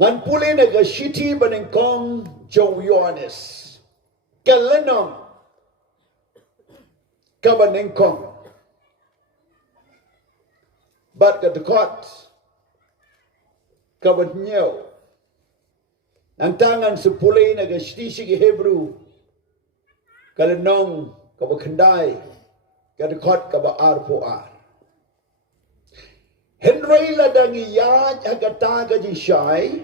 ngan pulin aga shiti banengkong jong Yohanes kalenong ka banengkong bat ka dekot ka banyaw ang tangan sepulin aga shiti shigi Hebrew kalenong ka bakandai ka dekot ka ba ar. Henry ladang iyad hagata ka di siyay,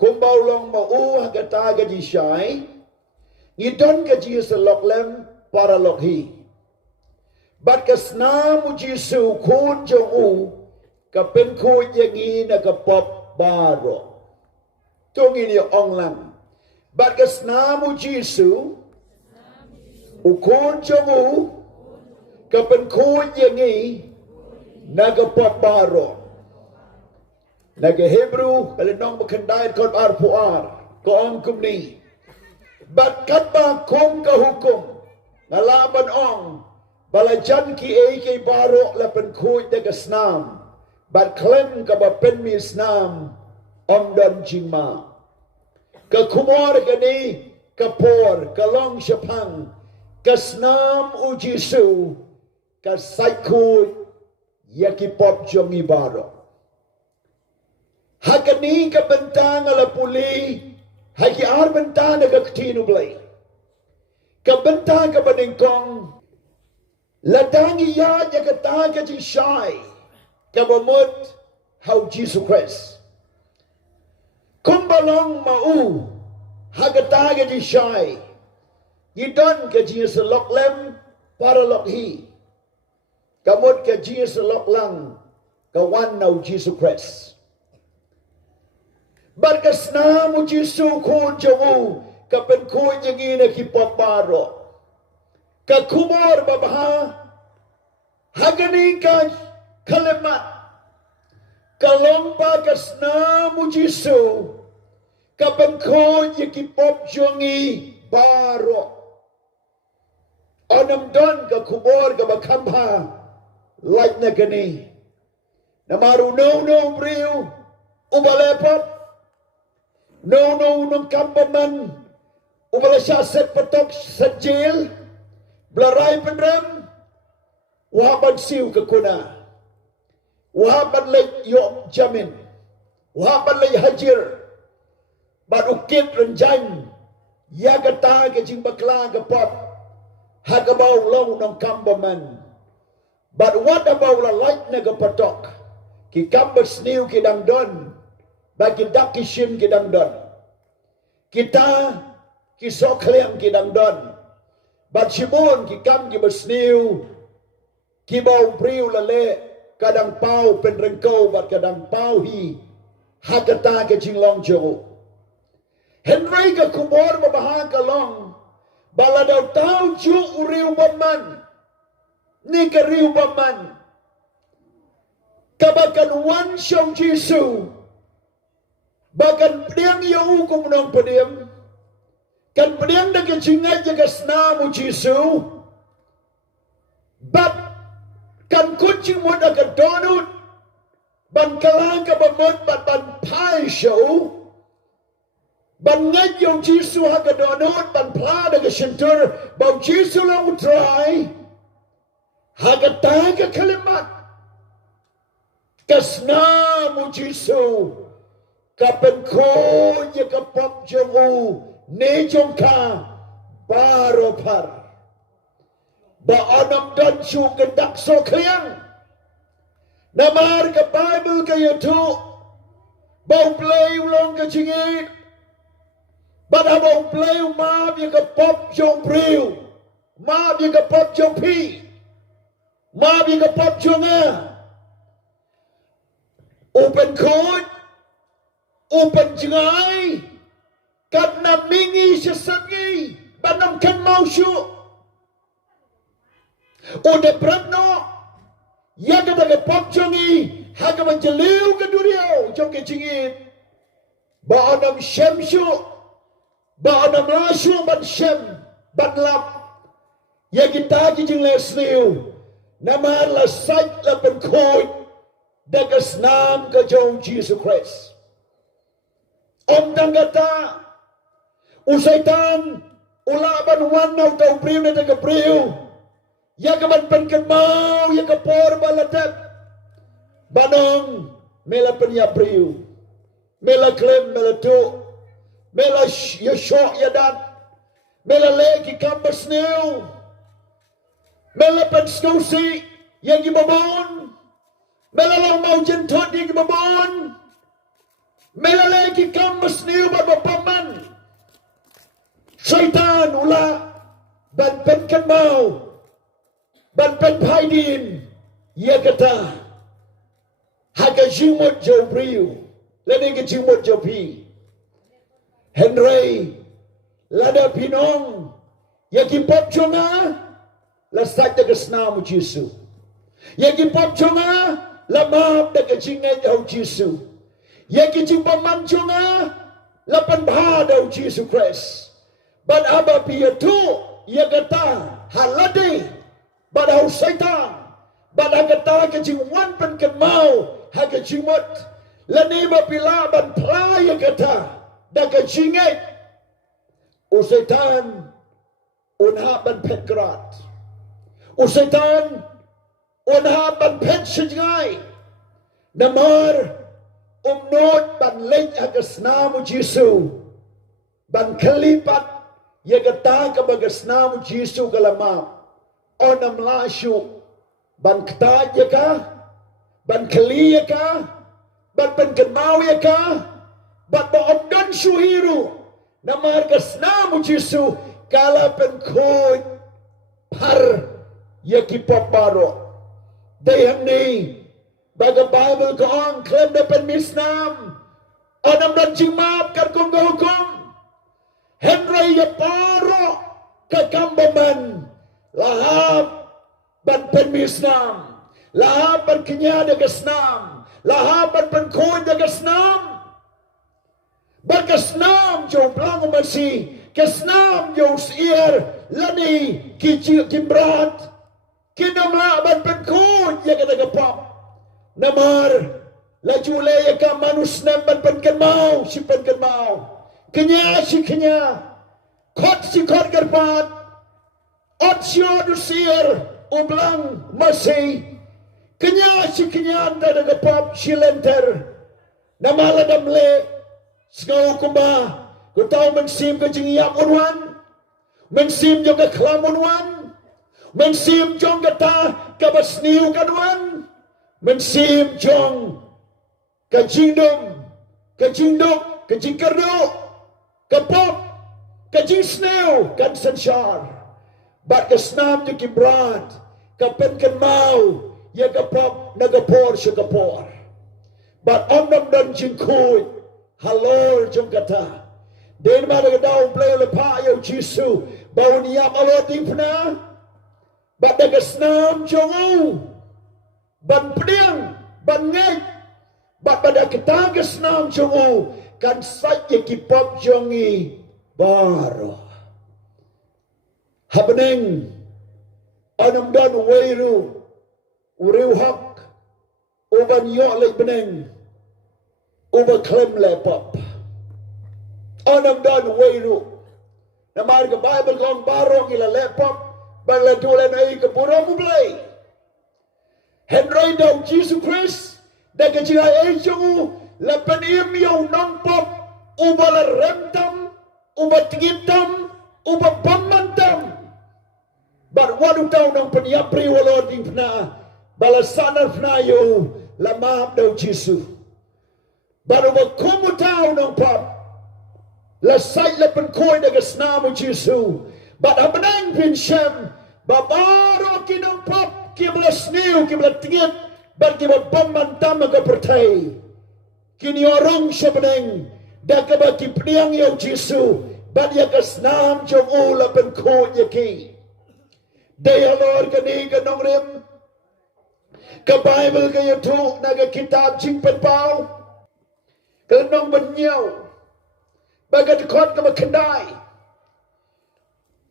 kumbaw long mau hagata ka di siyay, ngidon ka di sa loklem para lokhi. Bat ka snam U Jisu khuid jong u, ka penkuid yangi na ka pop baroh. Tungin niyo ong lang. Bat ka snam U Jisu, u khuid jong u, ka penkuid yangi, nagapot baroh, naga Hebrew, kalinong bakandai kot ar, koong kumni, bat katba kong kahukum, nalaban ong, balajan ki kay baroh lapan khuid naga snam, bat klem ka ba penmi snam, don jingma, ka kumor gani, kapor, kalong syapang, ka snam U Jisu, ka sait khuid, yaki pop jongi baroh. Hakani ka bentang ala puli, haki ar bentang na kaktinu blay. Ka bentang ka baningkong, ladang iya ya kataga ji syai, ka bamut hau Jesus Christ. Kumbalong mau, hagataga ji syai, yidon ka ji loklem para lokhi. Kamot ka Jesus lok lang, kawan na Jesus Christ. Barkas na mo Jesus khuid jong u, kapen khuid yung ina kipot baroh. Kakumor babaha, haganing ka kalimat, kalong bagas na mo Jesus, kapen khuid yung kipot jong i baroh. Onam don ka kumor ka bakambha, like na gani, na marunaw briyo, ubalepot, no ng kampaman, ubala siya set patok sa jail, blaray penram, wahaban siw kakuna, wahaban lay yok jamin, wahaban lay hajir, barukit renjan, yagata kajing bakla kapot, hagabaw law ng kampaman. But what about the light nagapatok? Ki kambas niyo kidang don, bagi dakishim kidang don. Kita kisokliam kidang don. But shimon ki kam ki basniu, ki baw priu lale, kadang pau penrengkau bat kadang pau hi, hagata ke jinglong jo. Henry ka kumor mabahang kalong, baladaw tau ju uriu baman. Ni kariu baman, kabakan wan siyang Jisu, bagan pediang yau kumunang pediang, kan pediang na kacingay jaga snam U Jisu, bat kan kucing mo na kadonut, ban kalang kabamot bat ban pai show, ban ngay yung Jisu ha kadonut, ban pla na kasintur, bang Jisu lang utray, hagataga kalimat kasnam U Jisu kapen ko ya kapop jong u ne jong ka baroh par ba onam don chu kendak so kliang namar ka Bible ka yutu bau play long ka chingit but bau play ma ya kapop jong priu ma ya kapop jong pi Mabi ka pop jonga, open khuid, open jengay, kat na mingi siya sangi, banam kan mau syu, udah beratno, ya ka daga pop jongi, haga menjeliu ke duriau, jong ke jingit, ba anam shem syu, ba anam lasyu ban shem, ban lap, ya kita ki jeng lesliu, namar la sait la pen khuid daga snam ka jong Jesus Christ. Om tanggata usaitan ulaban wanau tau priu na taga priu ya kaman penkenmau ya kapor balatep banong mela penya priu mela klem mela tu mela ya syok ya dan mela leki kambas neu mela pen snowsi yang gibabon mela lang mau jentot yang gibabon mela leki kambas neu babapaman Syaitan ula ban penkan mau ban pen paidin ia kata haga jimut jau priu lene ke jimut jau pi Henry lada pinong ya kimpop jonga la sajda ke snam U Jisu ya kimpop jonga la maaf da ke jingai jau Jisu ya ki jimpop man jonga la pan bha da U Jisu Christ Ban aba pia tu ia kata halade ban hau syaitan ban agata ke jingwan pen ken mau haga jimot lani ba pila ban pra ia kata da ke jingai o syaitan unha ban petgrat o syaitan unha ban pet sejai namar umnot ban leng haga snam U Jisu ban kelipat ia kata kebagas snam U Jisu kalama onam lasyu ban kata ya ka ban keli ya ka ban penkenmau ya ka ban baomdan syuhiru namar ke snam U Jisu kala pen khuid par ya kipop baroh dayang ni baga Bible ko ang klaim na pen misnam onam dan jimap karkong hukum Henry ya paro ke kambaman lahap ban penmisnam lahap ban kenya de snam lahap ban penkoi de snam ban ke snam jo blang masi ke snam jo sier lani kimbrat kinamla ban penkoi ya ke pop namar la jule ya ka manusnam ban penkenmau si penkenmau Kenya si Kenya, kot si kot gerpat, ot si odusir, ublang masih. Kenya si Kenya anda dengan pop si lenter, nama ladam le, sengau kumba, kau tahu mensim ke jengiap unwan, mensim juga kelam unwan, mensim jong kata kabasniu kadwan, mensim jong kajindum, kajinduk, kajingkerduk. Kapop, kajing snew, kan sensyar. Bat ke snam je kibrat, kapen kan mau, ya kapop, nagapor siya kapor. Bat omnam dan jingkuit, halor jong kata. Den mana daw play lepa ya U Jisu, bau niyam aloting pna. Bat daga snam jong ban pediang, ban ngek. Bat pada ketang ke snam jong kan saja kipop jongi baroh habneng anam dan weiru uriu hak uban yo le beneng uba klem lepop anam dan weiru namar ke Bible kong baroh ila lepop bala tulen ai ke pura mulai Henry da U Jisu Christ da ke jirai ai jongu Lapan imiyaw ng pop, uba la remtam, uba tigitam, uba pamantam. But wadu taw ng panyapri waloding pna, balasanan pna yu, lamahap daw Jisu. But uba kumutaw ng pop, lasay lapan koy na gasnam U Jisu. But abanang pinshem, babaro kinong pop, kiblas niyo, kiblat tigit, but kibla pamantam agapertay. Kini orang sebeneng dah kebaki peniang ya U Jisu bad ya kasnam jong ula penko yaki daya lor kani kanong rim ka Bible ka yutu naga kitab jing penpau kanong banyaw bagat kot ka makandai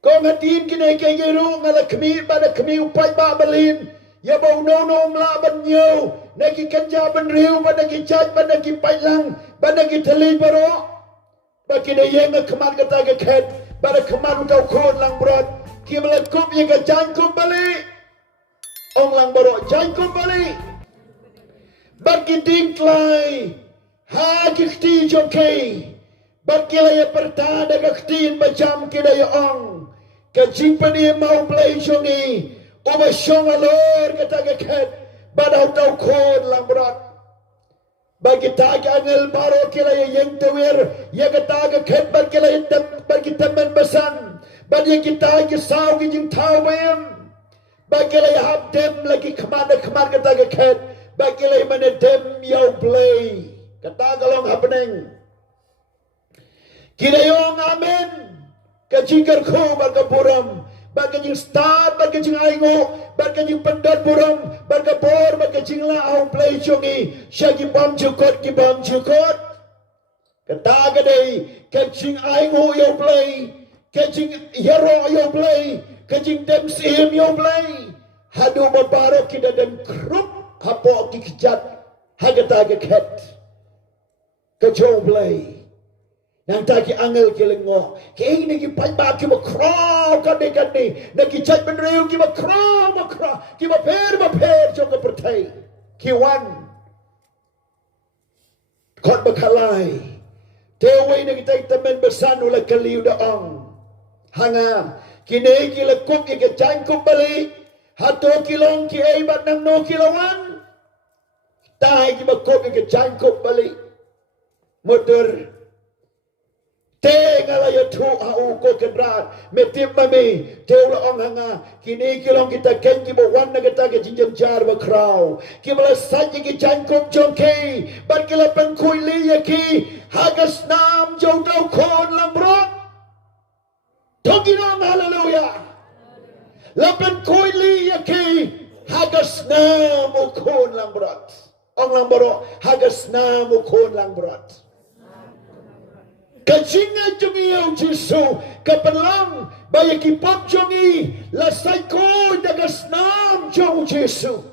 kong hatin kini kay giru ngala kami bada kami upay babalin ya bau no mlaban nyo nagi kanja ban riu ban nagi chaj ban nagi pailang ban nagi tali baro bagi dia yang keman kata ke ket pada keman kau kon lang berat ki melakup yang ke jangkum balik ong lang baroh jangkum balik bagi dingklai ha kiti jokai bagi laya pertada kaktin macam kita ya ong kajimpan dia mau play jongi Oma syong alor kata ke ket badau tau kon lang berat bagi tak angel baroh kila yang tawir ya kata ke ket bagi teman besan bagi kita kisau kijing tahu bayam bagi laya habdem lagi kemana kata ke ket bagi laya mana dem yau play kata galong happening kila yong amen kajingkar ko baga buram baga jing start baga jing aingo baga jing pendat buram baga bor baga jing lau play chongi syagi bam jukot ki bam jukot kata gadai kajing aingo yo play kajing yaro yo play kajing dem sim yo play hadu babaro kita dem krup hapo ki kijat hagata ga ket kajo play yang taki angel kilengo kini nagi pajba ki makro kade nagi chat benreu ki makro ki per jong pertai ki wan kot bakalai tewe nagi tai temen besan ula kaliu da ong hanga kini ki lekup ki jangkup balik hato kilong ki ai bat nang no kilawan tai ki makup ki jangkup balik motor Tengah ya tu au ko kedrat metip mami teula ong hanga kini kilong kita kenji bo wan na kita ke jinjam jar ba kraw ki bala saji ki jangkop jongke ban kila pen kui li ya ki hagas nam jong dau kon lambrot toginong haleluya lapen kui li ya ki hagas nam kon lambrot ong lambro hagas nam kon lambrot Kajinga jongi U Jisu kapelang baya kipap jongi la saiko daga snam jong Jisu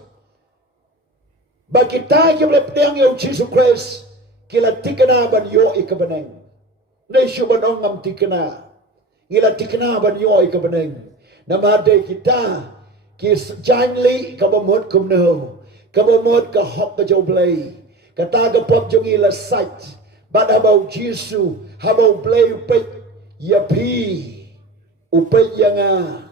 bagi tagi boleh pedang U Jisu Christ kila tikana ban yo ikabeneng nei syuban ongam tikana kila tikana ban yo ikabeneng namade kita kis janli kabamot kumno kabamot ka hok ka joblay kata ka pop jongi la sait But habau Jisu, habau play upay yapi, upay yanga,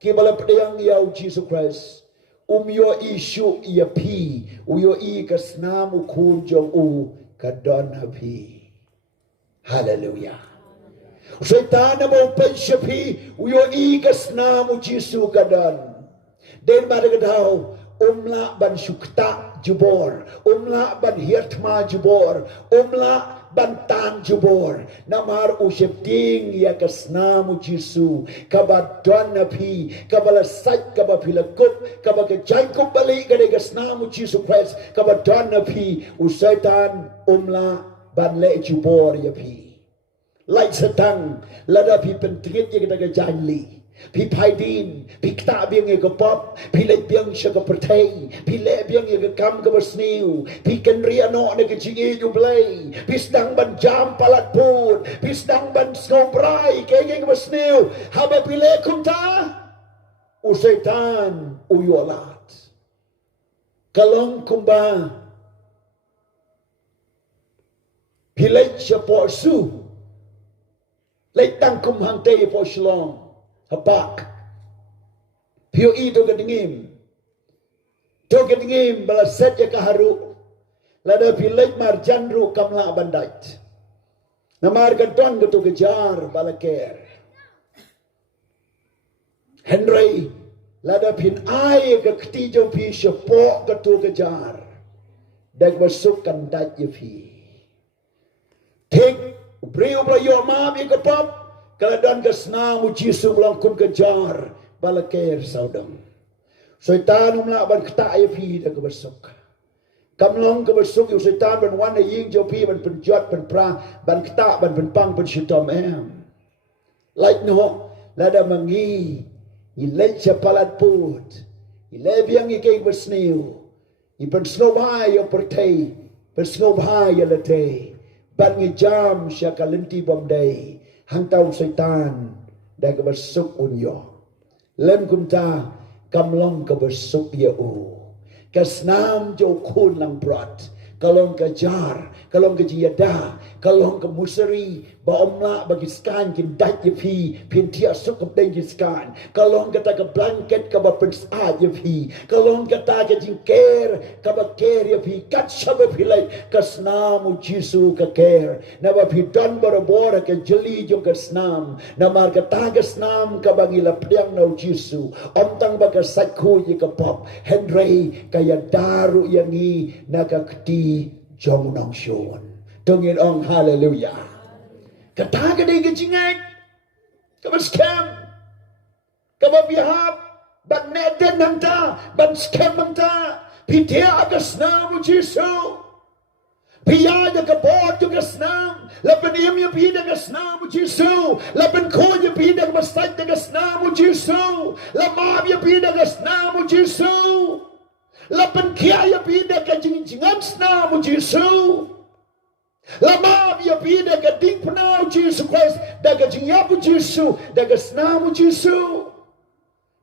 kibala pedang yau Jisu Christ, umyo isu yapi, uyo I kasnam ukun jong u kadon hapi. Hallelujah. Satan habau upay yapi, uyo I kasnam Jisu kadon. Den madagadaw. Umla ban syukta jubor, umla ban hirtma jubor, umla ban tan jubor. Namar usip ting ya kasnamu Jisu, kabadon napi, kabala sait kabapilakut, kabakajangkup balik kade kasnamu Jisu Christ, kabadon napi usaitan umla ban le jubor ya pi. Lai setang lada pi pentingit ya kita janli. Pi paidin, pi kta biang ye ke pop, pi le biang sya ke pertai, pi le biang ye ke kam ke bersniu, pi kenria no ne ke jingi jublay, pi sedang ban jam palat pun, pi sedang ban skobrai ke ye ke bersniu, haba pi le kumta, usaitan uyolat. Kalong kumba, pi le sya po su, le tang kum hang te po shlong. Hapak Pio itu kedingim to kedingim bala set ya kaharu lada pilek marjan ru kamla bandait namar ganton getu kejar bala ker Henry lada pin ai ke kti jo pi sepo getu kejar dag masuk kandat ye pi tek brio bla yo ma bi ke pop Kaladan kasnamu Jisu melangkun kejar balaker saudam. Syaitan umla ban kta fi da kebesuk. Kamlong kebesuk yu syaitan ban wan ying jopi ban penjot ban pra ban kta ban penpang ban syaitam em. Like no lada mangi ilai chapalat put. Ilai biang ikay besniu. Ipan snobhay yo pertay. Persnobhay yo latay. ban ngejam syakalenti bomday hang tau syaitan dah ke bersuk unyo lem kumta kamlong ke bersuk ya kasnam jo kun lang prat kalong kejar kalong kejiada kalong ke musari ba omla bagi skan kin dat ye phi pin tia suk ke deng skan kalong kata ke blanket ke ba pens a ye phi kalong kata ke jingker ke ba ker ye phi kat shabe phi lai kasnam U Jisu ke ker na ba phi don bor ke jeli jo kasnam na mar ke ta kasnam ke bangi la pdiang na U Jisu om tang ba ke sat khu ye ke pop henry kaya daru yangi na ka kti jong nong shon tungin ong hallelujah kata ka dei ke jingai ka ba scam ka ba bihap ban neten nang ta ban scam nang ta pitia agasna U Jisu Pia ya kapot yung kasnam. Laban iyam ya pida kasnam U Jisu. Laban ko ya pida masaj na kasnam U Jisu. Lamab ya pida kasnam U Jisu. Laban kia ya pida kajingan snam U Jisu. Lamab ya pida kading puna U Jisu Christ. Daga jingyap U Jisu. Daga snam U Jisu.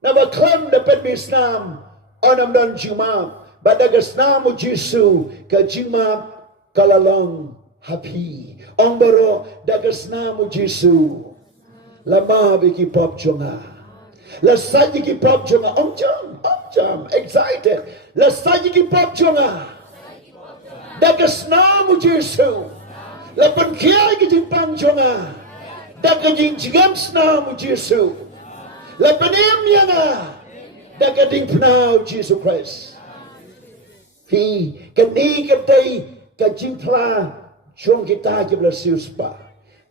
Nabaklem na penbisnam. Onam dan jumab. Badaga snam U Jisu. Kajimab. Kalalong happy ong baroh dagasna U Jisu lama biki pop jonga la saji ki pop jonga ong jam excited la saji ki pop jonga dagasna U Jisu la pankia ki jimpang jonga dagajing jigam sna U Jisu la panim yana dagading pnau Jesus Christ hi kani kadai kajing pla jong kita kibla siuspa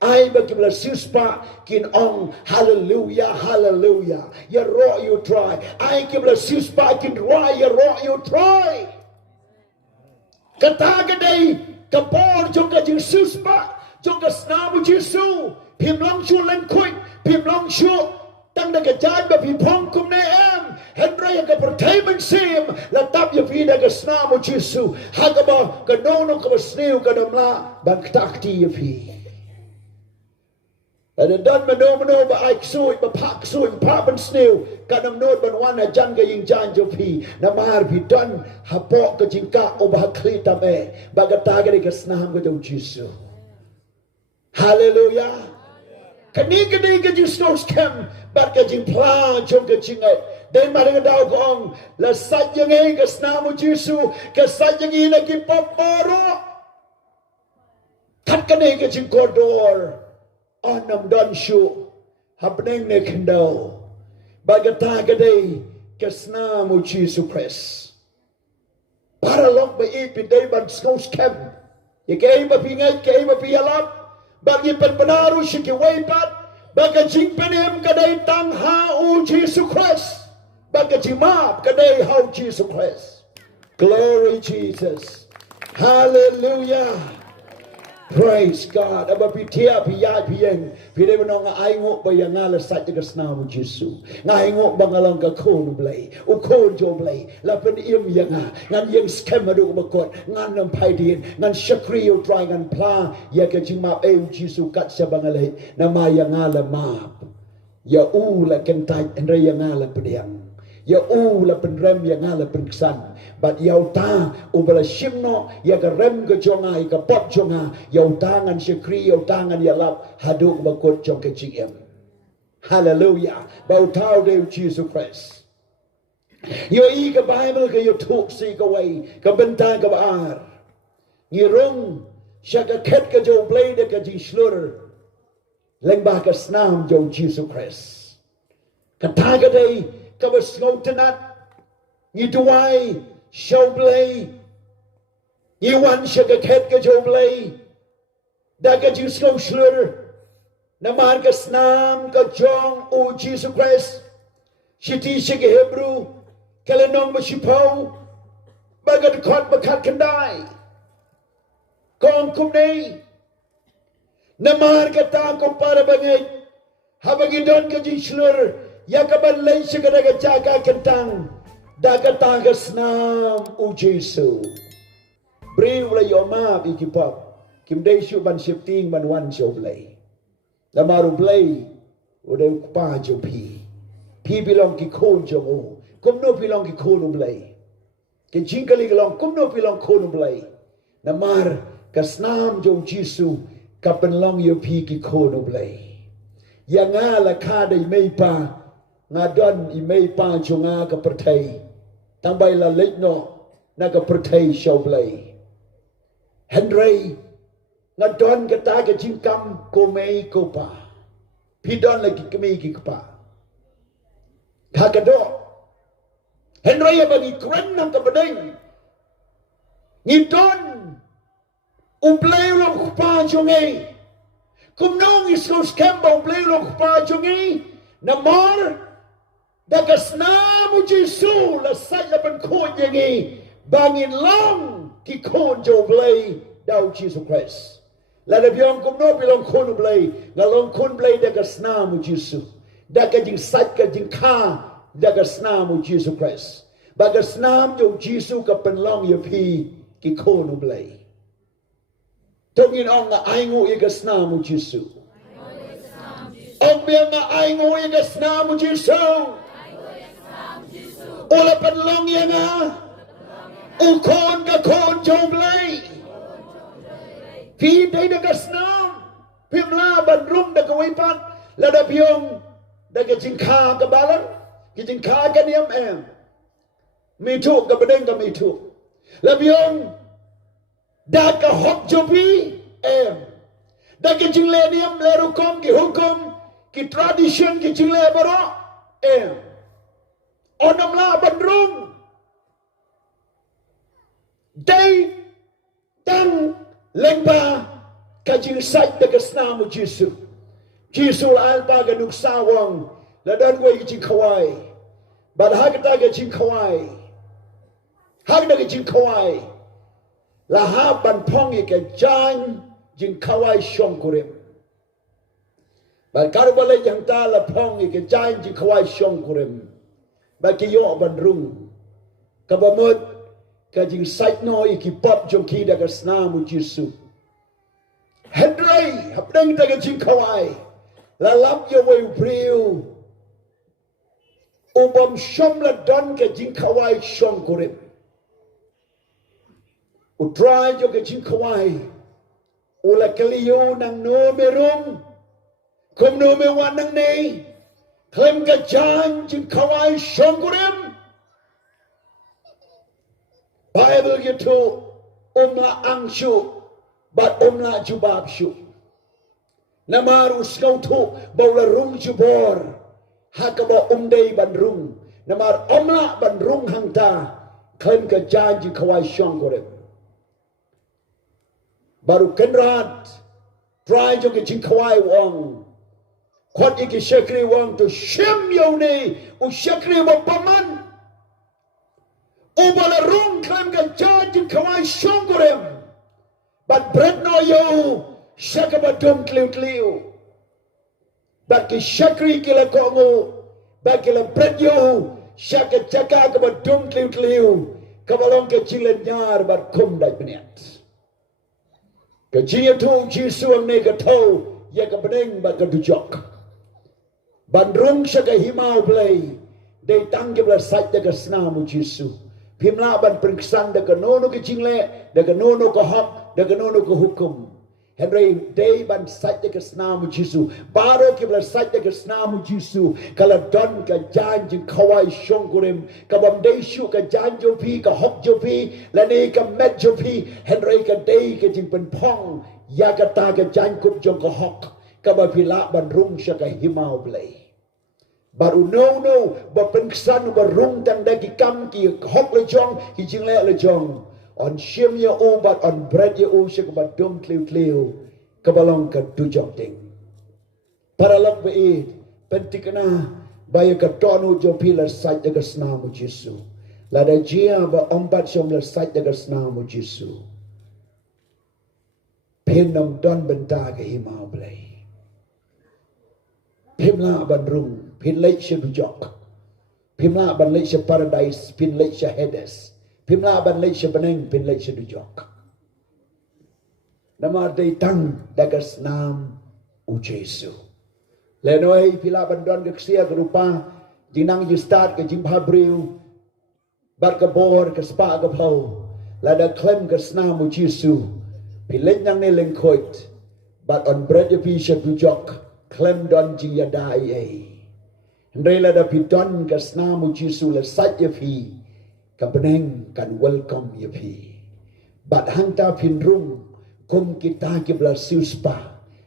ai ba kibla siuspa kin ong hallelujah hallelujah ya ro you try ai kibla siuspa kin ro ya ro you try kata gadai kapor jong kajing siuspa jong ka snam U Jisu pim long shu len khuid pim long shu tang da gajai ba pi phong kum ne em Henry yang kepertaiman sim latap ya pida ke snam U Jisu hagaba ke nono ke besniu ke damla bang takti ya pi ada dan meno ba aik sui ba pak sui pa ban sniu ke nam nod ban wan jan ke ying jan jo pi namar pi dan hapok ke jingka o ba klita me ba ke tagari ke snam ke U Jisu hallelujah kani kani ke Jisu skem ba ke jing pla jong ke jingai dan mari daw kong la sajang ay kasnam U Jisu kasajang ina ki paparo kat kanay ka jing kodor anam dan shu hapneng ne kendaw bagata gaday kasnam U Jisu Christ para lok ba ipiday ban skos kem ikay ba pingay kay ba piyalap bagi panpanaru siya kiwaypat baga jing panim kaday tang ha U Jisu Christ Bagajimab kadai how Jesus Christ. Glory Jesus. Hallelujah. Praise God. Aba pitia piyai piyeng. Pide menong aingo bayangala sat jagasna U Jisu. Ngaingo bangalang ka kon blay. U kon jo blay. Lapen im yanga. Ngan yang scam adu bakot. Ngan nam paidin. Ngan shakri u try ngan pla. Ya kajimab U Jisu kat sa bangalay. Nama yangala map. Ya u la kentai andre yangala pediang. Ya la penrem ya ngala penksan bat yau ta ubala shimno ya ka rem ke jonga ka pot jonga yau tangan syekri yau tangan ya lap haduk bakot jong ke GM hallelujah bau tau de Jesus Christ yo i ka Bible ka yo tuk si ka way ka bentang ka baar ngirung siya ka ket ka jo blade ka ji slur leng ba ka snam jo Jesus Christ kata ka day kabas ngautanat ngiduay shawblay iwan siya kaket ka jawblay daga jus ngaw slur namahal ka snam ka jong U Jisu Christ shiti siya ka Hebrew kalanong masipaw bagad kot bakat kanday kong kumnay namahal ka takong para bangay habang idon ka jis slur ya kabalay siya ka nagajaga kentang dagatagas na U Jisu. Bring wala yoma bikipap. kim day shu ban ship ting ban wan show play. La maru play udah pa jo pi belong ki khon jo o. Kum no belong ki khon play. Ke jingkali gelong kum no belong khon play. Na mar ka snam jo Jisu ka penlong yo pi ki khon play. Ya nga la kha dai mei pa nga don I mei pa jo nga ka perthai. Tang bai la lek no na ka perthai show play. Henry nga don ka ta ka jingkam ko mei ko pa. Pi don la ki kemi ki pa. Kha ka do. Henry ya bagi kren nam ka badeng. Ni don u play lo pa jo ngai. Kum nong iskos kemba u play lo pa jo ngai. Na mar daga snam U Jisu la sai la ban khon yang ngai. Bangin long ki khon jo play dau Jesus Christ. La da biong kum no bilong khon play. Ngalong khon play daga snam U Jisu. Daga jing sai ka jing kha daga snam U Jisu Christ. Baga snam jo Jisu ka penlong yo pi ki khon play. Tongin ong nga ai ngu I ka snam U Jisu. Ong biang nga ai ngu I ka snam U Jisu. Ola penlong yang nga u khon ka khon jo play. Pi day daga snam. Pim la ban rum daga wipat. La da biong daga jing kha ka balang. Ki jing kha ka niam em. Mi tu ka badeng ka mi tu. La biong daga hok jo pi em. Daga jing le niam le rukom ki hukum ki tradition ki jing le baroh em. Onam la ban rum. Day tang lengpa kajing sait daga snam U Jisu. Jisu al ba ga nuk sawang la dan wei jing khawai. But hagata ga jing khawai. Hagda ga jing khawai. La ha ban pong ke jan jing khawai shong kurim. But karbale yang ta la pong ke jan jing khawai shong kurim. Ba ki yo ban rung. Ka ba mot ka jing sait no ki pop jong ki daga snam U Jisu. Hendrai hapdeng daga jing khawai. La lap yo wei priu. Ubam shom la don ka jing khawai shong kurim. Utrai jo ka jing khawai. Ula kaliyo nang no merung. Kum no me wan nang nei. Klem ka jan jing khawai shong kurim. Bible gitu umla angshu but umla jubab shu. Namaru skau tu baula rung jubor hakaba umdei ban rung. Namar umla ban rung hangta klem ka janji kawai shong korem. Baru kenrat try jo ke jing kawai wong. Kwat iki shakri wong tu shem yo ni u shakri ba paman. Ubala rung klem ka janji kawai shong korem. But bread no yo shakaba dum kliu. But ki shakri kila kongo. But kila bread yo shaka chaka kaba dum kliu. Kabalong ke chilen nyar but kum dai beniat. Ke jia tu Jisu ang ne ka tau ya ka beneng but ka dujok. Bandrung shaka himau play. They tang kibla sait da ka snam U Jisu. Pimla ban periksan da ka nono ke jingle, da ka nono ka hop, da ka nono ka hukum. Henry day ban sait da ka snam U Jisu. Baroh kibla sait da ka snam U Jisu. Kala don ka janji kawai shongkurim. Ka bam day shu ka janjo pi, ka hop jo pi, lani ka met jo pi. Henry ka day ka jing pen pong. Ya ka ta ka jankup jong ka hok. Ka ba pila ban rung siya ka himau blay. Baru no berpengsan berung tang dagi kam ki hok le jong ki jing le jong on shim ya o but on bread ya o shik ba dum kliu ka balong ka du jong ding para lak be pentikna baya ka tonu jo pilar sait daga snam U Jisu la da jia ba ombat shom la sait daga snam U Jisu pinam don benta ka himau blay pimla ban rung pin lek she dujok. Pimla ban lek she paradise, pin lek she Hades. Pimla ban lek she beneng, pin lek she dujok. nama datang daga snam U Jisu lenoi pila bandon ke sia ke rupa jinang ji start ke jim habriu bat ke bor ke spa ke pau lada klem ke snam U Jisu pilih yang ne leng khuid bat on bread je pi shat jok klem don ji ya dai ai ndai lada pi don ke snam U Jisu le sat je pi ka beneng kan welcome je pi bat hang ta pin rung kum kita ki bla suspa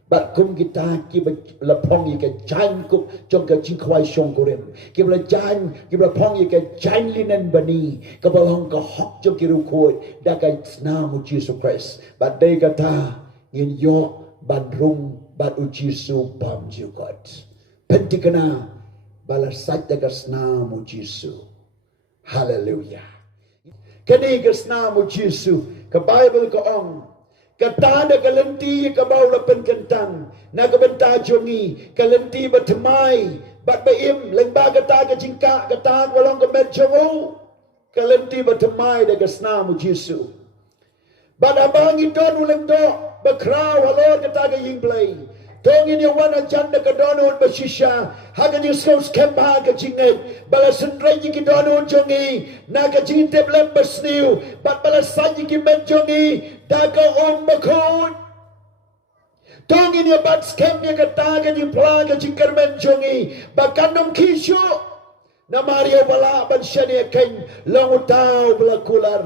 bat kum kita ki bla pong yi ke chan kup jong ka jing khwai shong korem ki bla chan ki bla pong yi ke chan linen bani ka balong ka hok jong ki ru khoi da ka snam U Jisu Christ bat dei kata ngin yo ban rung bat U Jisu pam ju god pentikana bala sat da ka snam U Jisu hallelujah kani ka snam U Jisu ka Bible ka ong kata da kalenti ka bau la pen kentang na ka benta jongi kalenti batmai bat baim leng ba kata ka jingka kata walong ka met jongu kalenti batmai da ka snam U Jisu bat abang idon uleng do bakra walor kata ka yingblai tong in yawan ajanda ka donon basisha hagan yung skos kemba ka jinget bala sundray ki donon jongi na ka jingtep lem basniu bat bala sanyi ki men jongi daga bakon tong in ya bat skem ya kataga yung plaga jingkar men jongi bakanong kisyo na Mario bala ban siya niya keng langutaw bala kular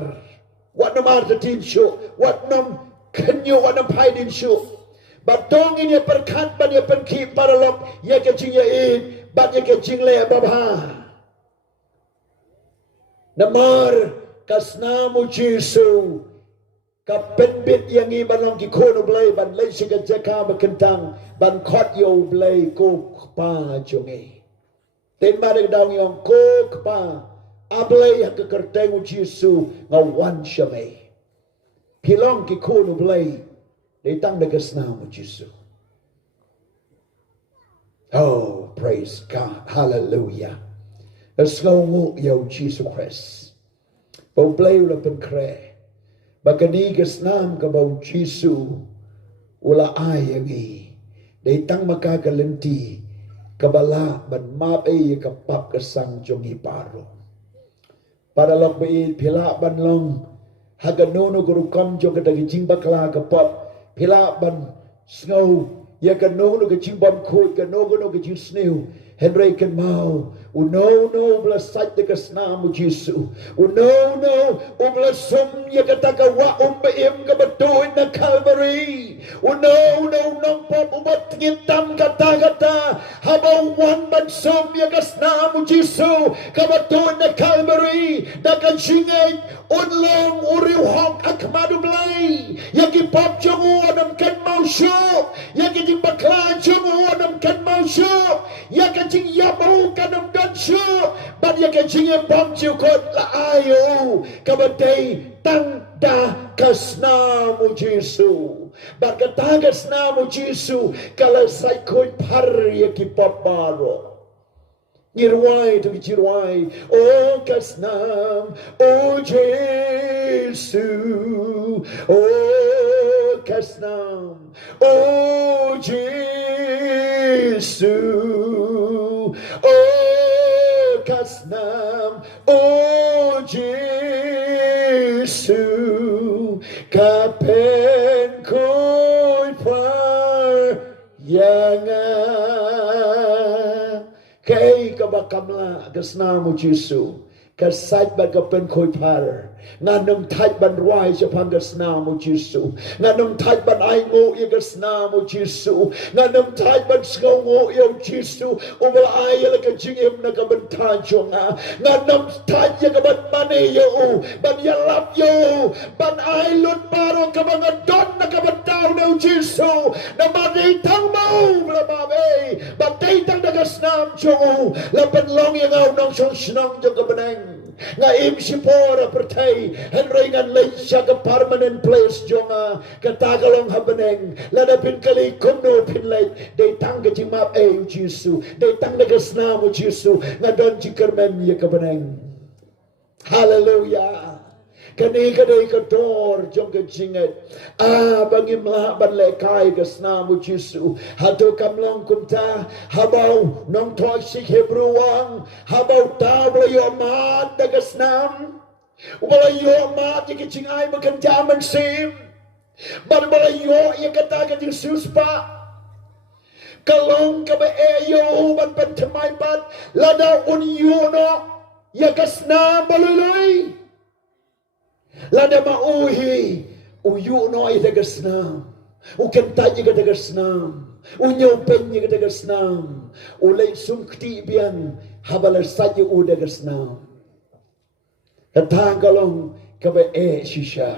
wat nam artatin siyo wat nam kanyo wat nam paidin siyo batong ini perkat ban ya perki paralok ya ke jing ya in bat ya ke jing le babha namar kasnam U Jisu ka penbit yang i banong ki kono blai ban le siga jaka bakentang ban khot yo blai ko pa jonge ten mare daung yong ko pa ablai ha ke kerteng U Jisu ngawan shame pilong ki kono blai datang daga snam U Jisu. Oh, praise God. Hallelujah. Esngo ya U Jisu Christ. Bau blay ula penkre. Bagani ke snam ka bau Jisu. Ula ayangi. Datang maka kalenti. Kabala ban map ay kapap kasang jong hiparo. Para lok bai pila ban long. Haganono guru kom jong kadagi jing bakla kapap. Pila ban snow ya kan no ke chimbam khoi kan no ke jing snew Henry kan mau no bla sait de kasnam U Jisu no bla sum ya kata ka wa beim ka batoy na Calvary no nong pop ubat ngitam kata habaw wan ban sum ya kasnam U Jisu ka batoy na Calvary da kan singay unlong uriw hok akmadu blay ya ki pop jongu adam kan mau show ya ki jing bakla jongu adam kan mau show ya ka jing yabu kanam dan show but ya ka jing pop ju kot la ayo ka batay tang da kasnam U Jisu but ka tang kasnam U Jisu kala sai koi par ya ki pop baroh Nyirwai tu jirwai, oh kasnam, oh Jisu, oh kasnam, oh Jisu, oh kasnam, oh Jisu, kapen koi par yang kay kabakamla kasnam U Jisu kasait ba ka pen khoi par nganong thai ban rwai sa phang kasnam U Jisu nganong thai ban ai ngo i kasnam U Jisu nganong thai ban ngo ngo i U Jisu ubal ai la ka jingem na ka ban tha chonga nganong thai ya ka ban mane yo ban ya lap yo ban ai lut baro ka ban don na ka ban taw na U Jisu na ma dei tang mau bla ba be ba dei tang na kasnam chongu la ban long yang au nong chong snong jo ka banang nga im sipora pertai henry ngan leisha ka permanent place jonga katagalong habaneng lada pin kali kono pin lay day tang ka jimap U Jisu day tang na kasnam U Jisu nga don jikermen ya kabaneng hallelujah Kani kadai kador jong ke jinget. Bagi melah ban lekai ke snam U Jisu. Hatu kamlong kumta. Habau nong toy sik hebruang. Habau tau bela yo mat da ke snam. Bela yo mat ye ke jingai makan jaman sim. Bela yo ye kata ke jing suspa. Kalong ka ba yo ban pan thamai pat. Lada un yo no. Ya ke snam balului. Lada mauhi uyu no ai daga snam u kentai ga daga snam u nyopen ga daga snam u lei sungti biang habala saja u daga snam katang kalong kabe shisha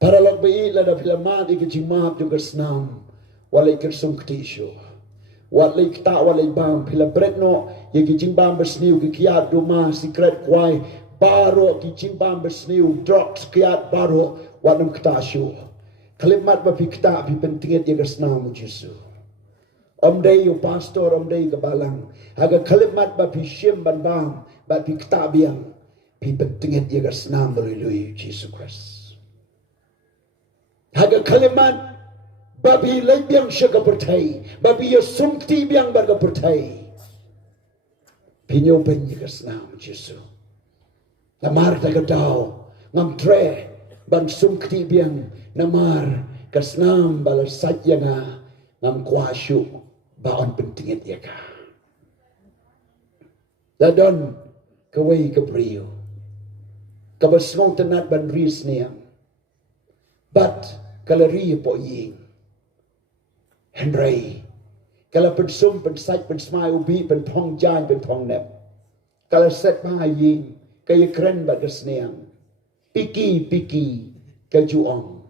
para log be lada filama di kejimap juga snam walai ker sungti sho walai ta walai bam fila bretno ye kejimbam bersniu ke kiat duma secret kwai baroh ki cimbang bersniu drugs kiat baroh wadam ktashu kalimat bapi kta pi pentinget ye kesnam U Jisu om dei yo pastor om dei ke balang aga kalimat bapi shim ban bam bapi kta biang pi pentinget ye kesnam berului U Jisu Christ aga kalimat bapi lebiang syaga pertai bapi ye sumti biang barga pertai pinyo pen ye kesnam U Jisu namar tagadao ngam tre ban sumkti biang namar kasnam bala satyanga ngam kwasyu baon pentinget ya ka dadon kawai kabriyo kabasngong tenat ban ris niang bat kalari po ying Henry kala pensum pensat pensmai ubi pen pong jan pen pong nep kala set ma ying kaya keren baga sneang piki ke juong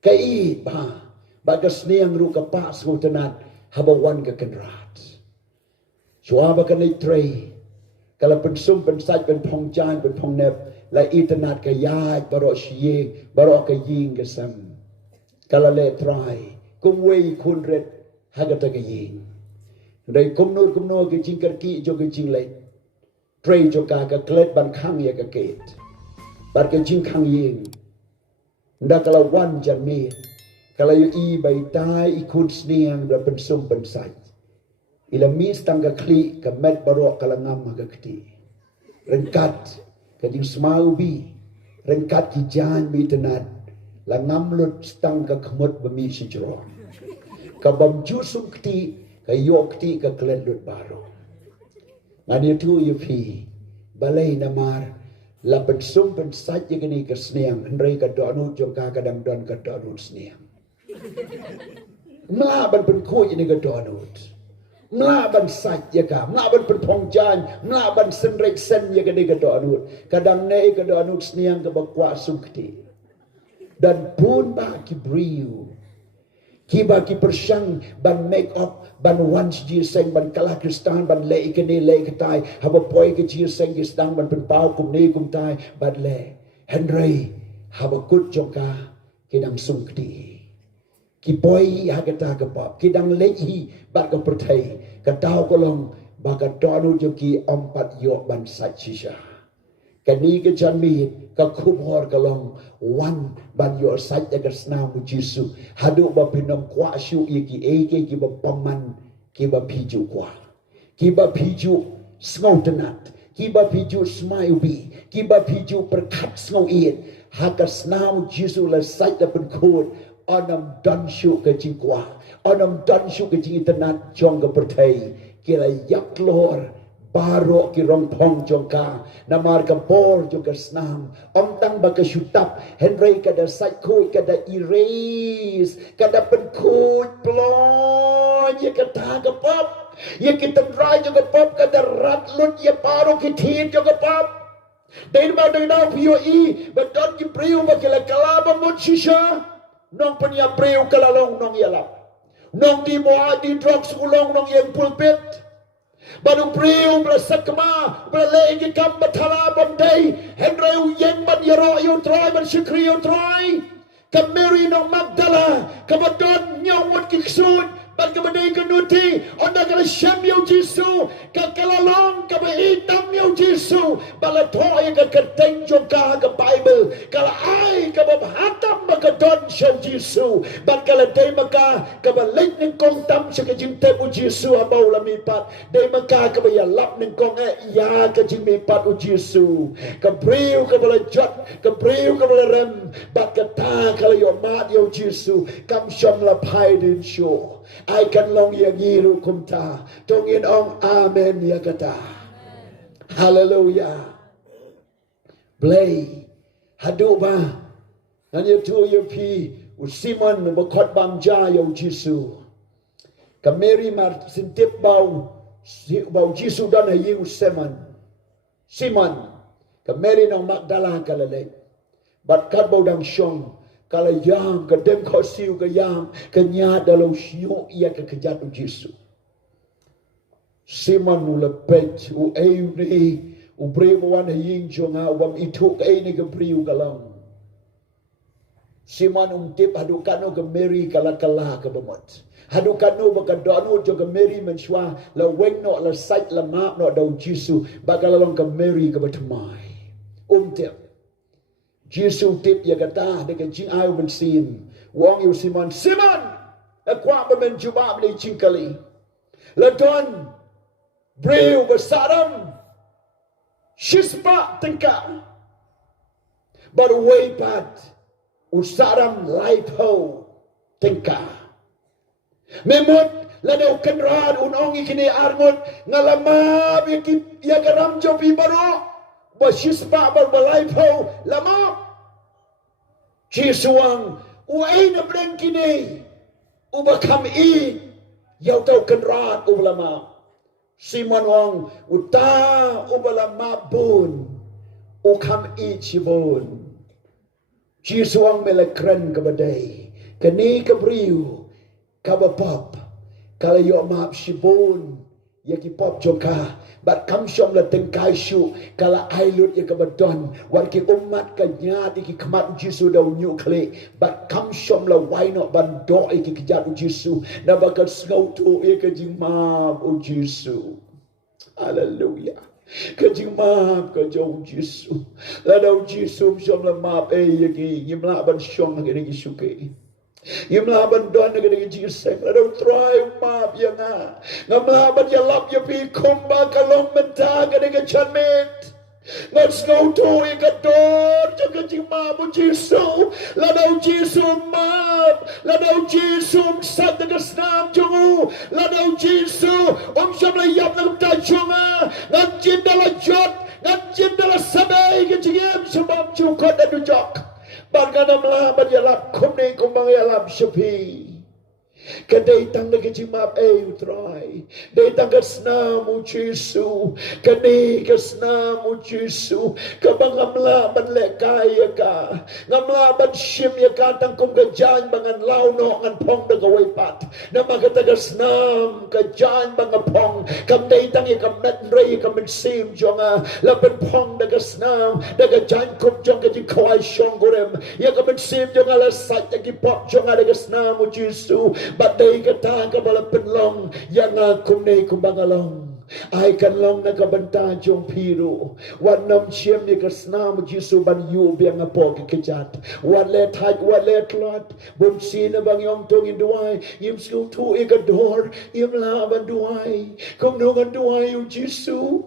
kai baga sneang ru ka pas ngotenat habawan ka kenrat jua baga nei trei kala pensum pensat pen pong jan pen pong nep la itenat ka yai baroh shie baroh ka ying ka sam kala le trai kumwei kunret hagata ka ying dai kumnur ke jingkar ki jo ke jinglei Pray joka ka klet ban khang ya ka ket. Bar ke jing khang ying. Nda kala wan jan me. Kala yu I bai tai ikun sniang da pensum pensai. Ila mis tangga kli ka met baroh kala ngam ka kti. Rengkat ka jing smau bi. Rengkat ki jan bi tenat. La ngam lut stang ka khmut bami sijro. Ka bam jusum kti ka yok kti ka klet lut baroh. Ngani tu yu pi balai namar la pensum pensat ye gani ka sneang hendrai ka donu jong ka kadang don ka donu sneang mla ban pen khu ye ni ka donu mla ban sat ye ka mla ban pen pong jan mla ban senrei sen ye gani ka donu kadang nei ka donu sneang ka bakwa sukti dan pun ba ki briu kiba ki persang ban make up ban once ji seng ban kala kristan ban le ikene le katai haba poi ke ji seng ki stang ban pen pau kum ne kum tai ban le henry haba kut joka kidang sungkti ki poi hagata ka pop kidang le hi ba ka pertai ka tau kolong ba ka donu joki ompat yo ban sachisha kani ke janmi ka khumhor kalong wan ban yo sat ya kesna U Jisu hadu ba pinom kwa shu iki eke ki ba paman ki ba piju kwa ki ba piju snautenat ki ba piju smaiubi ki ba piju perkat snau it hakasna U Jisu la sat da pen khod anam dan shu ke jingkwa anam dan shu ke jingitanat jong ka pertai kila yak lor baroh ki rong pong jongka namar ka bor jongka snam om tang ba ka shutap henry kada sai khoi kada erase kada pen khoi plo ye ka ta ka pop ye ki tan rai jongka pop kada rat lut ye baroh ki thin jongka pop dei ba dei na pio I ba don ki priu ba ki la kala ba mut shisha nong pen ya priu kala long nong ya la nong di mo di drugs ulong nong yang pulpit baru priu bersakma berlegi kam batala bamdai henry yang ban yaro yu try ban shukri yu try kameri no magdala kabadon nyawat kiksud ban kabadai kanuti onda kala sham yu Jisu kakalalong kabai itam yu Jisu Jisu bala toy ka keteng jong ka Bible kala ai ka hatam maka don siya Jisu bat kala day maka ka balik ning kong tam siya ka jing U Jisu abaw lamipat day maka ka yalap ning kong ya ka jing mipat U Jisu ka priu ka bala jot ka priu ka bala rem bat ka ta kala yo mat yo Jisu kam syam la pai din syo ai kan long yang yiru kum ta tong in ong amen ya kata hallelujah play hadu ba nan ye tu ye pi u Simon ba khot bam ja yo Jisu ka Mary mar sintip bau Jisu dan ye u Simon ka Mary nang Magdala ka lele bat kat bau dang syong kala yang ka dem kho siu ka yang ka nya dalau syu ia ka kejat U Jisu Simon u lepet u eu ni u bremo wan ying jonga wam itu ka ni ka priu ka lang Simon tip hadu kanu ka Mary kala ka bemot hadu kanu ba ka donu jo ka Mary menshwa la weng no la sait la ma no da U Jisu ba kala long ka Mary ka batumai tip Jisu tip ya kata dengan jing ayu bensin wong yu Simon akwa ba men juba beli cingkali la don breu besaram shispa tengka baru weipat usaram laipo tengka memot ladau kenrad unong ikini arngot ngalama ya garam jopi baroh bashispa balaipo lama Jisuang uai na brengkini ubakam yau tau kenrat ubalama Simon wang uta ubalama bun ukam chibun Jisuang melekren kabadai kani kabriu kabapop kala yo map shibun yaki pop joka bat kam syom la tengkai syu kala ailut ya kabadon war ki umat ka nyat ki khamat Jisu dau nyu kle bat kam syom la wai no ban do ki kejat Jisu na bakal ngau tu ya ka jima Jisu haleluya ka jima ka jong Jisu la dau Jisu syom la map ya ki yimla ban syom ngi ni syuke Yamlaban don naging Jesus ladaw try map yana ngamlaban yalap yapi kumba kalong menta naging chanmet let's go to ikador jaga jimamu Jisu ladaw Jisu map ladaw Jisu sad naga snam jungu ladaw Jisu syam layap nang tajunga nganjin dala jot nganjin dala sabay kajigim syabam jukot adu jok Bangkana melaban yalap kumni kumbang yalap syapi. Kadai tang na kajimap utray. Dai tang kasna mo Jisu. Kani kasna mo Jisu. Kabang ngamlaban lekaya ka. Ngamlaban syim ya ka tang kum kajan bangan launo ngan pong dagawaypat. Na magatagasnam kajan bangan pong. Kamday tang ikamet ray ikamensim jonga. Laban pong dagasnam. Dagajan kum jong kajikaway syong gurem. Ya kamensim jonga lasat yakipop jonga dagasnam mo Jisu. Badai kata kabala penlong yang akum ne kumbangalong ai kan long na kabanta jong piru wan nam chem ni kasna mu Jisu ban yu biang apo ke kejat wan le thaj wan le klot bum sin bang yong tong in duai yim sku tu igador yim la ban duai kum no gan duai U Jisu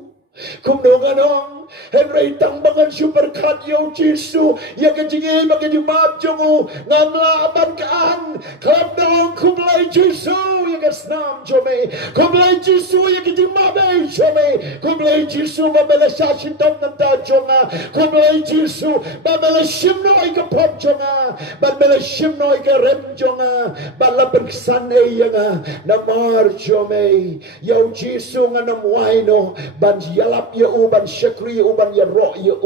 kum no gan ong Henry tang bangan super kat yo Jisu ya kejingi bagi jumap jongu ngamla aban kaan klap dong kumlai Jisu ya kasnam jome kumlai Jisu ya kejimap jome kumlai Jisu babela shashitom nanta jonga kumlai Jisu babela shimnoi ka pop jonga babela shimnoi ka rem jonga balapan ksan yanga namar jome yo Jisu nganam waino ban yalap ya ban syakri uban ya roh ya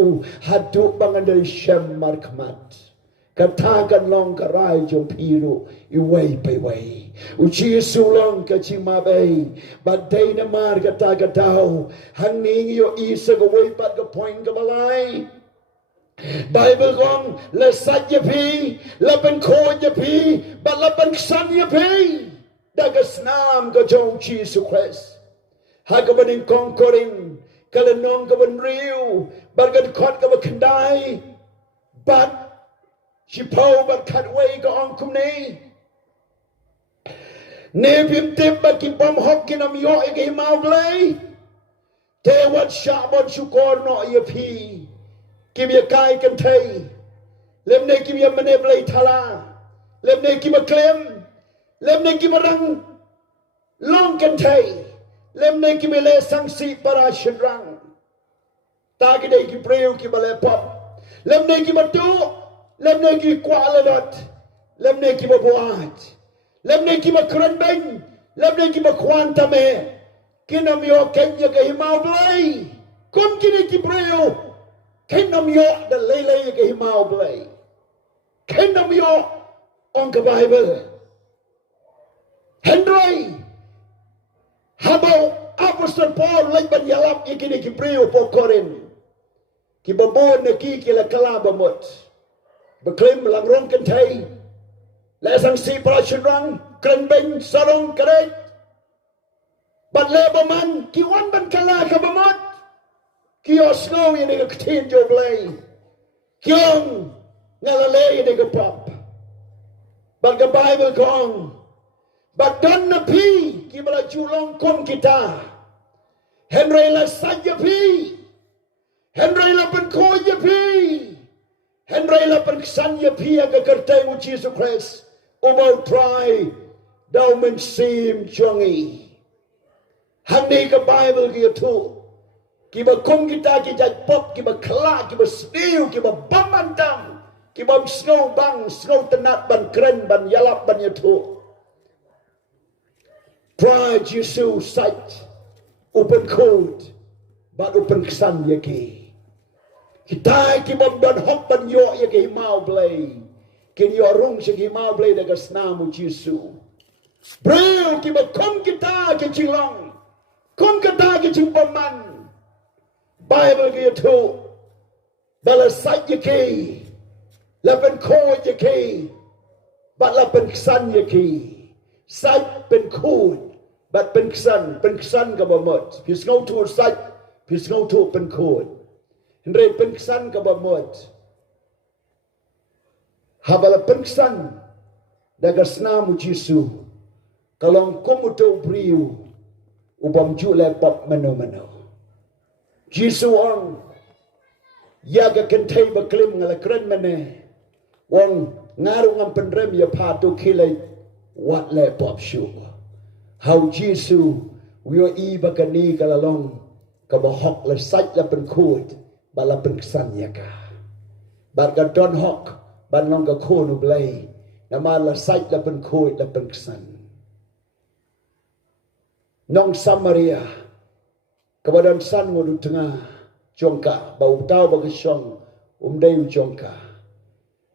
haduk bangan dari syam markmat katakan long karai jom piru iway payway U Jisu long kachimabay badai na mar katagataw hangning yo isa gaway pat ka point kabalay Bible kong lasat yapi laban ko yapi balaban ksan yapi dagasnam ka jong Jisu Christ hagabaning kongkorin Kalau nong ke ben riu, bargan kot ke kendai, bat si pau bat kat wei ke ong kum ni. Ne pim tip bat ki bom hok ki nam yo ke mau blai. Te wat sha bon syukur no ye pi. Ki ye kai kan thai. Lem ne ki ye mane blai thala. Lem ne ki ma klem. Lem ne ki ma rang long kan thai. Lem ne ki me le sang si para shrang. Ta ki dei ki preu ki bale pop. Lem ne ki ma tu. Lem ne ki kwa la dot. Lem ne ki ma buat. Lem ne ki ma kran beng. Lem ne ki ma kwan ta me. Kinam yo kenya ke himau blai. Kom ki ki preu. Kinam yo da lele ke himau blai. Kinam yo on ke Bible. Henry Habau Apostle Paul lek ban yalap ikini ki preu po Korin. Ki babon na ki la kala bamot. Beklaim lang rong kan thai. La sang si pra chrang kren beng sarong kret. Bat le baman ki wan ban kala ka bamot. Ki osno ini ka tin jo blai. Kyong ngalale ini ka pop. Bat ka Bible kong. Bat don na pi ki bala julong kom kita. Henry la saja pi. Henry la pen ko je pi. Henry la pen san je pi ka kertai U Jisu Christ. Umau try dau men sim jongi. Hani ka Bible ki tu. Ki ba kom kita ki jaj pop ki ba kla ki ba stiu ki ba bamandam ki ba snow bang snow tenat ban kren ban yalap ban tu. Try Jisu sait open code but open kesan yaki. Kita ki bom don hok ban yo yaki mau blai. Kin yo rung segi mau blai daga snam U Jisu. Breu ki ba kom kita ki chilong. Kom kita ki chimbaman. Bible ki tu. Bala sait yaki. Lapen ko yaki. But lapen kesan yaki. Sait pen khuid. But pen kesan ka bamot. Pis ngau tu sait, pis ngau tu pen khuid. Henry pen kesan ka bamot. Habala pen kesan daga snam U Jisu. Kalong komuto priu ubam ju le pop mano. Jisu ang yaga kentai baklim ngala kren mane. Wong ngaru ngam penrem ya patu kilai wat le pop shu. How Jisu wio I bakani kalalong kabahok le sait la pen khuid bala pen kesan yaka. Bat ka don hok ban long ka khonu blai nama la sait la pen khuid la pen kesan. Nong Samaria kabadan san ngodu tengah jongka bau tau bagasong umdai jongka.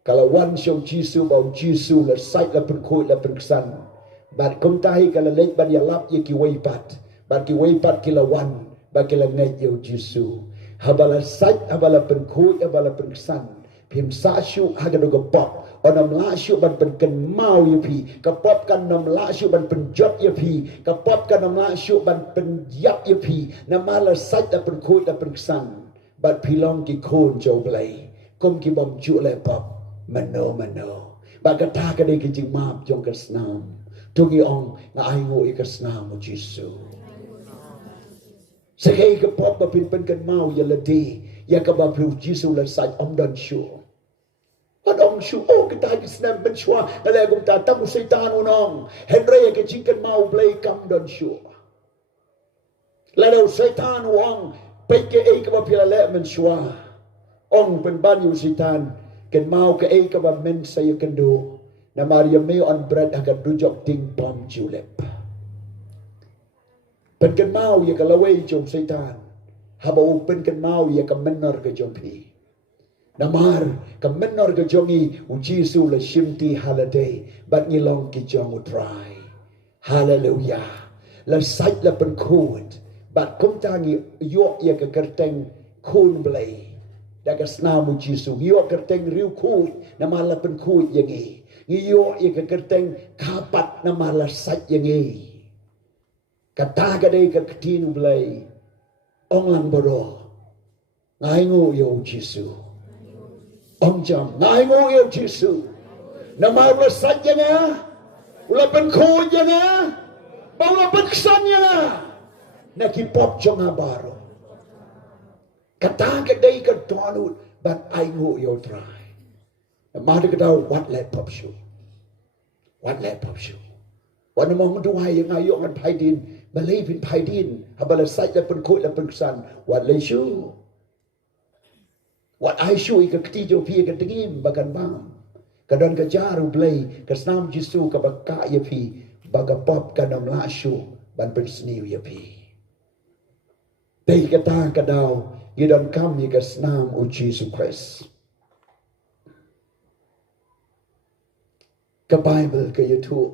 Kalau wan syong Jisu bau Jisu la sait la pen khuid la pen kesan. Bat kum tahi kalau lek ban yalap ye ki weipat. Bat ki weipat ki la wan ba ki la ngai ye Jisu. Habala sait habala pen khuid habala pen kesan. Pim sa syu hagado go pop. Onam la syu ban pen ken mau ye pi. Ka pop kan nam la syu ban pen jot ye pi. Ka pop kan nam la syu ban pen yap ye pi. Namala sait la pen khuid la pen kesan. Bat pilong ki khon jo blai. Kum ki bom ju le pop. Mano. Ba ka ta ka de ki jing map jong ka snam. Tugi ong na ai ngoi ka snam U Jisu. Sekei ka pop ba pin pen kan mau ya ladi. Ya ka ba pru Jisu la sait om don shu. Padong shu oh kita ki snam ben shwa. Nale gum ta tam seitan unong. Henry ya ka jing kan mau blai kam don shu. La do seitan wong pe ke ei ka ba pila le men shwa. Ong pen ban yu seitan kan mau ka ei ka ba men sayo kan do. Na Maria me on bread akan rujok ting pom julep. Pen kan mau ya kalaway jom setan. Habau pen kan mau ya ka menor ka jom pi. Namar ka menor ka jongi U Jisu la shimti holiday. Bat ngilong ki jong utray. Hallelujah. La sait la pen khuid. Bat kum tangi yok ya ka kerteng khun blay. Daga snam U Jisu. Yok kerteng riu khuid. Namar la pen khuid yangi. Iyo ia ka kerteng kapat na malasat yang ei. Kata ka day ka ketinu blay. ong lang baroh ngai ngo U Jisu ong jong ngai ngo U Jisu nama ula sait yang ula pen khuid yang ula pen kesan yang nak pop jong baroh kata kedai ke tuanut but I ngo you try nama dia kata what let pop show what let pop showวันมองดูให้ยังไงยกกันภายดินมาเลยเป็นภายดินฮับบาลไซต์และเป็นโคตรและเป็นสันวันเลยชูวันไอชูอีกกติโจพีกันตะกี้บักันบ้างกระดอนกระจารุเปลยกระสนามยิสูกับบักกะยพีบักป๊อบกันนำลาชูบันเป็นสนิวยพีเตยกระตากระดาวยีดอนคำยีกระสนามอุจิสุคริสกับไบเบิลกับยูทูบ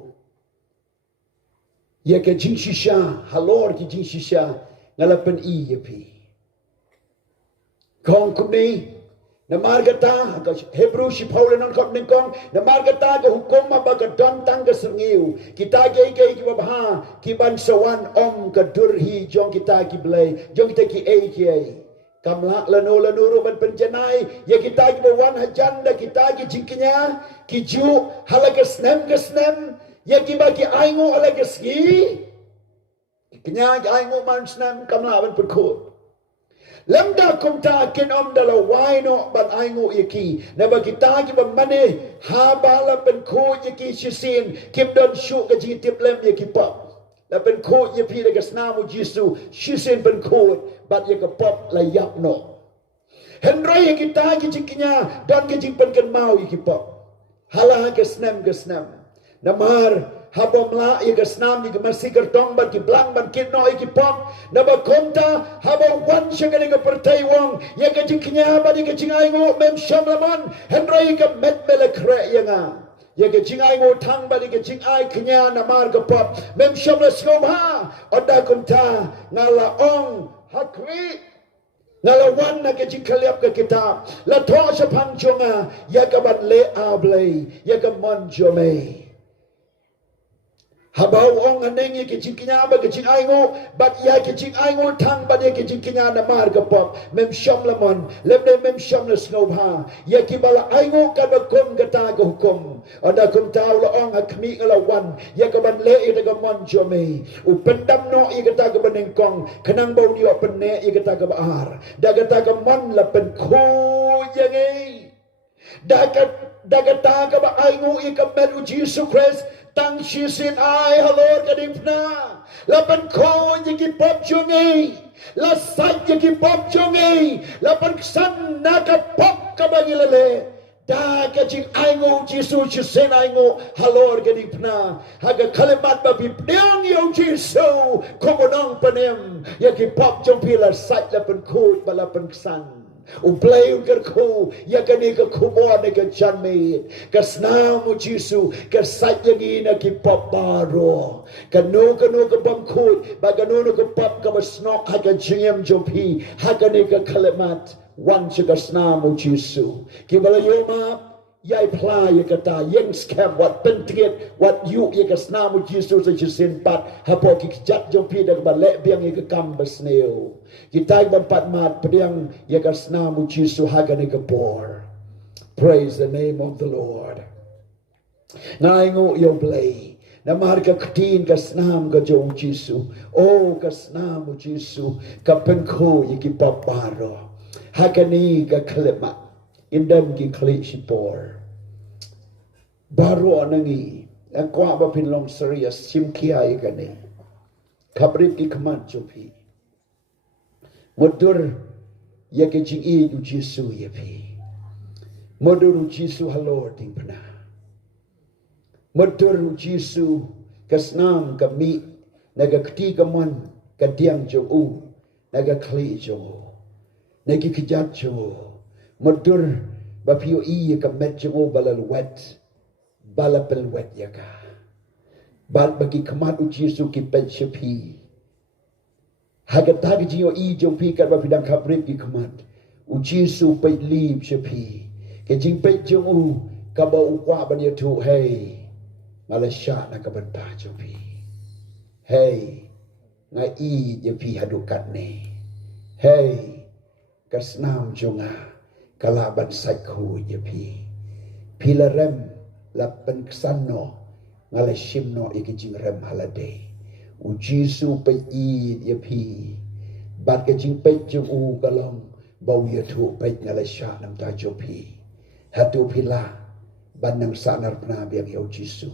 ya ke jing shisha halor ki jing shisha ngalapan I ya pi kong kumni na margata ka hebrew shi paul non kop ning kong na margata ka hukum ma ba ka don tang ka sengiu kita ge ki ba ki ban sawan om ka durhi jong kita ki blai jong kita ki kamlak lanu ru ban penjanai ya kita ki wan hajan da kita ki jingknya ki ju halaka snem ya kibaki aingo ala geski kenya aingo man snam kamla ban perkut lamda kumta ken om dala waino ban aingo yaki na ba kita ki ba mane ha bala ben ko yaki shisin kim don shu ka ji tip lem yaki pop la ben ko yapi la gasnamu jisu shisin ben ko bat yaka pop la yap no henry yaki ta ki kenya don ki jing ben kan mau yaki pop hala gasnam namar habom la iga snam iga masih kertong ban ki blang ban ki no iki pop naba konta habom wan shagani ga pertai wong ya ga jingnya ban iga jingai ngo mem shamlaman henry iga met mele kre yanga ya ga jingai ngo thang ban iga jingai knya namar ga pop mem shamla skom ha oda konta ngala ong hakwi ngala wan na ke jingkaliap ke kitab la tho shapang jonga ya ga ban le ablay ya ga mon jome habau ong aneng ye ke jingkinya ba ke jing aingo bat ya ke jing aingo thang ba ye ke jingkinya na mar ka pop mem shom lamon lemne mem shom la snobha ye ki bala aingo ka ba kom gata ko hukum ada kum taw la ong akmi ngala wan ye ka ban le ye ka mon jome u pendam no ye ka ka baneng kong kanang bau dio penne ye ka ba ar da ka mon la pen ko ye ngai da ka ba aingo ye ka mel U Jisu Christ tang shisin ai halor kading pna lapan ko yiki pop chungi la sait yiki pop chungi lapan san naka pop kabangilale da ka jing aingo Jisu shisin aingo halor kading pna haga kalimat babi pnyang U Jisu komonong panem yiki pop chungi la sait lapan ko balapan san uplay unger ko yakani ka kumon ka janme ka snam U Jisu ka satyagi na ki paparo ka no ka bangkut ba ka no ka pap ka basnok ha ka jingem jopi ha ka ni ka kalimat wan ka snam U Jisu ki bala yoma yai pla ya kata yang scam wat pentriet wat yu ya ka snam U Jisu sa jisin pat hapo ki jat jopi da ba le biang ya ka kam basneo kita ban mat pediang ya ka snam U Jisu ha ka ni ka por praise the name of the Lord ngai ngo yo play na mar ka ktin ka snam ka U Jisu oh ka snam U Jisu ka penko ya ki paparo ha ka ni ka klema indam ki kli sipor baroh nangi akwa ba pin long serious sim kiai kani kabrit ki khamat chopi modur ya ke jing I U Jisu ya pi modur U Jisu halor ting pna modur U Jisu kasnam kami naga kti kamon ka diang jo u naga kli jo nagi kijat jo modur ba pio I ka met jo balal wet balapel wet ya ka bal bagi khamat U Jisu ki pen shapi hagat tagi jio I jong pi kat ba pidang kabrit ki khamat U Jisu pe lip shapi ke jing pe jong u ka ba u kwa ba dia tu hey malaysia na ka ban pa jopi hey ngai I je pi hadukat ne Hey, kasnam jonga kalaban saikhu ya pi la rem la pen ksano ngala shimno ikijing rem halade U Jisu pe I ya pi bat ke jing pe jung u kalong bau ya thu pe ngala sha nam ta jo pi hatu pila ban nang sanar pna biang ya U Jisu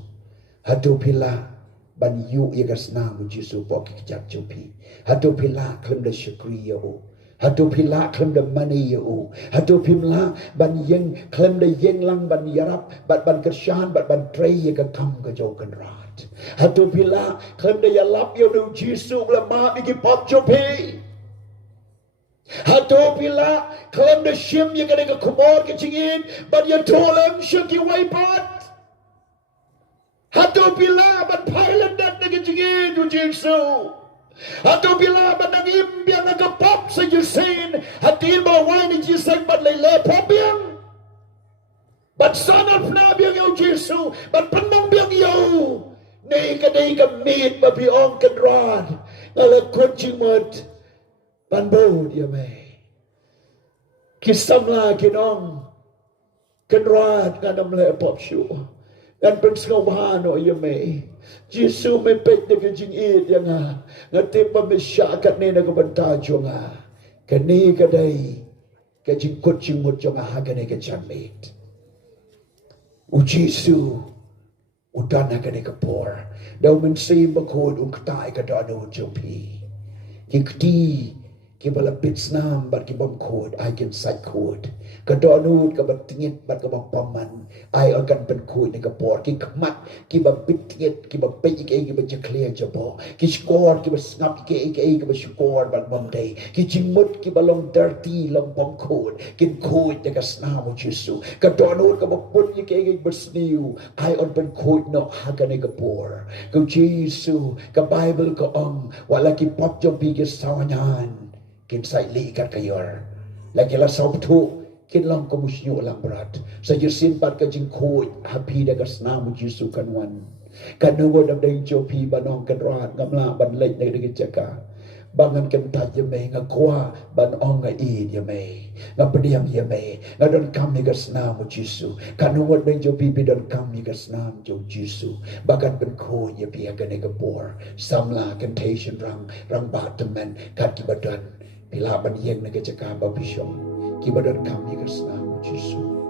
hatu pila ban yu ya kasnam U Jisu po ki jak jo pi hatu pila klem de shukri ya u hatu pila klem de mani u hatu pila ban yeng klem de yeng lang ban yarap ban kershan ban trei ye ka kam ka jo kan rat hatu pila klem de yalap yo U Jisu la ma ki pop jo pi hatu pila klem de shim ye ka de ka kumor ke chingin ban ye tolem shuki wai pot hatu pila ban pilot dat de ke chingin U Jisu Hatu bila banang imbiang nagapop sa Yusin Hatil ba wai ni Jisay bat layle popiang Bat sanap na biang yaw Jisu Bat panong biang yaw Nay ka meet mabiong kanrad Ngala kunching mod Panbod yamay Kisamla kinong Kanrad nga namla pop show Dan pagskawano yamay Jisu may pek na kajing id yang nga tipa may syakat ni nagabantadyo nga kani kaday kajing kutsing mo nga hagani kachamit U Jisu udan na kani kapor daw man say makod katay kadano jopi kikti kibalapit snam bat kibam kod ay kin sai kod kadano kabat tingit bat kabang paman ay akan pen kod ni kapor kikmat kibabit tingit kibabit ike kibab clear jabo kiskor kibab snap ike kibab skor bat bamday kijimut kibalong dirty long bam kod kin kod ni kasnam U Jisu kadano kabab pun ike kibab sniu ay on pen kod no hagan ni kapor U Jisu ka Bible ko wala ki pop jobi ki sawanyan kin sai li kat kayor lagi la sabtu kin lang ko musnyo lang berat sa Yusin pat ka jing khoi happy da kasnam U Jisu kanwan kanungo dam dai jopi banong kan rat ngamla ban lek da gi jaka bangan kan ta yame nga kwa ban ong nga I yame nga pediam yame nga don kam ni kasnam U Jisu kanungo dai jopi bi don kam ni kasnam U Jisu bagan ben khoi ye pi ga ne ga por samla temptation rang bataman kat ki badan Bila ban yeng na kajaka babisyong kibadan kami kasnam U Jisu